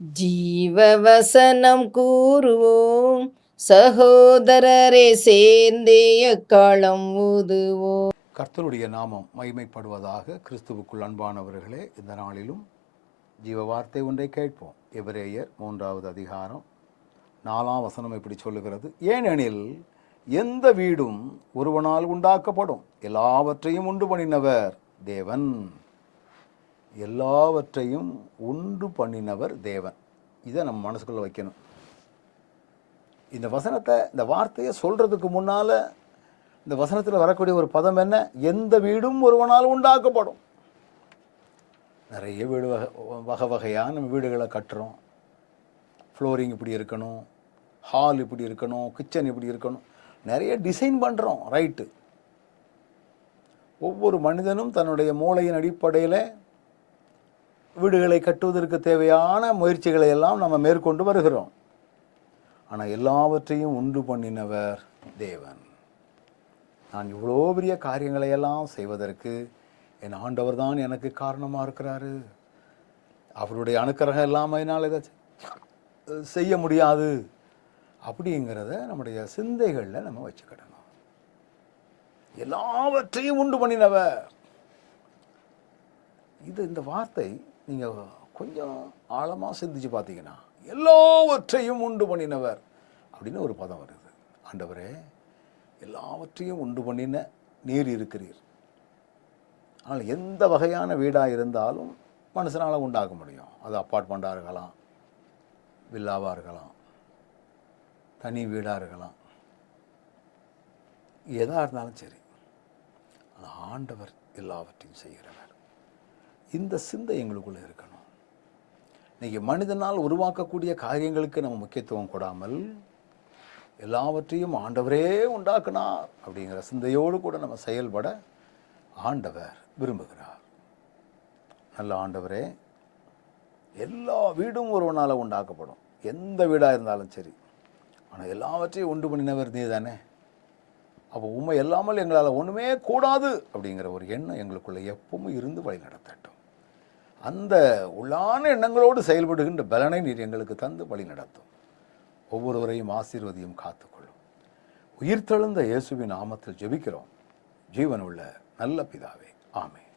ஜீவவசனம் கூறுவோம், சகோதரரே சேர்ந்தே எக்காலம் ஊதுவோம். கர்த்தருடைய நாமம் மகிமைப்படுவதாக. கிறிஸ்துவுக்குள் அன்பானவர்களே, இந்த நாளிலும் ஜீவ வார்த்தை ஒன்றை கேட்போம். எபிரேயர் 3வது அதிகாரம் 4ஆம் வசனம் இப்படி சொல்லுகிறது: ஏனெனில் எந்த வீடும் ஒருவனால் உண்டாக்கப்படும், எல்லாவற்றையும் உண்டு பண்ணினவர் தேவன். எல்லாவற்றையும் உண்டு பண்ணினவர் தேவன். இதை நம்ம மனசுக்குள்ள வைக்கணும். இந்த வசனத்தை, இந்த வார்த்தையை சொல்றதுக்கு முன்னால இந்த வசனத்தில் வரக்கூடிய ஒரு பதம் என்ன? எந்த வீடும் ஒருவனால் உண்டாக்கப்படும். நிறைய வீடு வகை வகையாக நம்ம வீடுகளை கட்டுறோம். ஃப்ளோரிங் இப்படி இருக்கணும், ஹால் இப்படி இருக்கணும், கிச்சன் இப்படி இருக்கணும், நிறைய டிசைன் பண்ணுறோம். ரைட்டு. ஒவ்வொரு மனிதனும் தன்னுடைய மூளையின் அடிப்படையில் வீடுகளை கட்டுவதற்கு தேவையான முயற்சிகளை எல்லாம் நம்ம மேற்கொண்டு வருகிறோம். ஆனால் எல்லாவற்றையும் உண்டு பண்ணினவர் தேவன். நான் இவ்வளோ பெரிய காரியங்களை எல்லாம் செய்வதற்கு என் ஆண்டவர் தான் எனக்கு காரணமாக இருக்கிறாரு. அவருடைய அனுக்கிரகம் இல்லாமல் என்னால் இதை செய்ய முடியாது அப்படிங்கிறத நம்முடைய சிந்தைகளில் நம்ம வச்சுக்கிடணும். எல்லாவற்றையும் உண்டு பண்ணினவர். இந்த வார்த்தை நீங்கள் கொஞ்சம் ஆழமாக சிந்திச்சு பார்த்தீங்கன்னா, எல்லாவற்றையும் உண்டு பண்ணினவர் அப்படின்னு ஒரு பதம் வருது. ஆண்டவரே, எல்லாவற்றையும் உண்டு பண்ணின நீர் இருக்கிறீர். ஆனால் எந்த வகையான வீடாக இருந்தாலும் மனுஷனால் உண்டாக்க முடியும். அது அப்பார்ட்மெண்ட்டாக இருக்கலாம், வில்லாவாக இருக்கலாம், தனி வீடாக இருக்கலாம், எதாக இருந்தாலும் சரி. ஆனால் ஆண்டவர் எல்லாவற்றையும் செய்கிறவர். இந்த சிந்தை எங்களுக்குள்ளே இருக்கணும். இன்றைக்கி மனிதனால் உருவாக்கக்கூடிய காரியங்களுக்கு நம்ம முக்கியத்துவம் கொடாமல் எல்லாவற்றையும் ஆண்டவரே உண்டாக்குனார் அப்படிங்கிற சிந்தையோடு கூட நம்ம செயல்பட ஆண்டவர் விரும்புகிறார். நல்ல ஆண்டவரே, எல்லா வீடும் ஒருவனால் உண்டாக்கப்படும், எந்த வீடாக இருந்தாலும் சரி. ஆனால் எல்லாவற்றையும் உண்டு பண்ணினவர் நீ தானே. அப்போ உண்மை இல்லாமல் எங்களால் ஒன்றுமே கூடாது அப்படிங்கிற ஒரு எண்ணம் எங்களுக்குள்ளே எப்பவும் இருந்து வழி நடத்தட்டும். அந்த உள்ளான எண்ணங்களோடு செயல்படுகின்ற பலனை நீர் எங்களுக்கு தந்து வழி நடத்தும். ஒவ்வொருவரையும் ஆசீர்வதியும் காத்துக்கொள்ளும். உயிர்த்தெழுந்த இயேசுவின் நாமத்தில் ஜெபிக்கிறோம், ஜீவனுள்ள நல்ல பிதாவே. ஆமென்.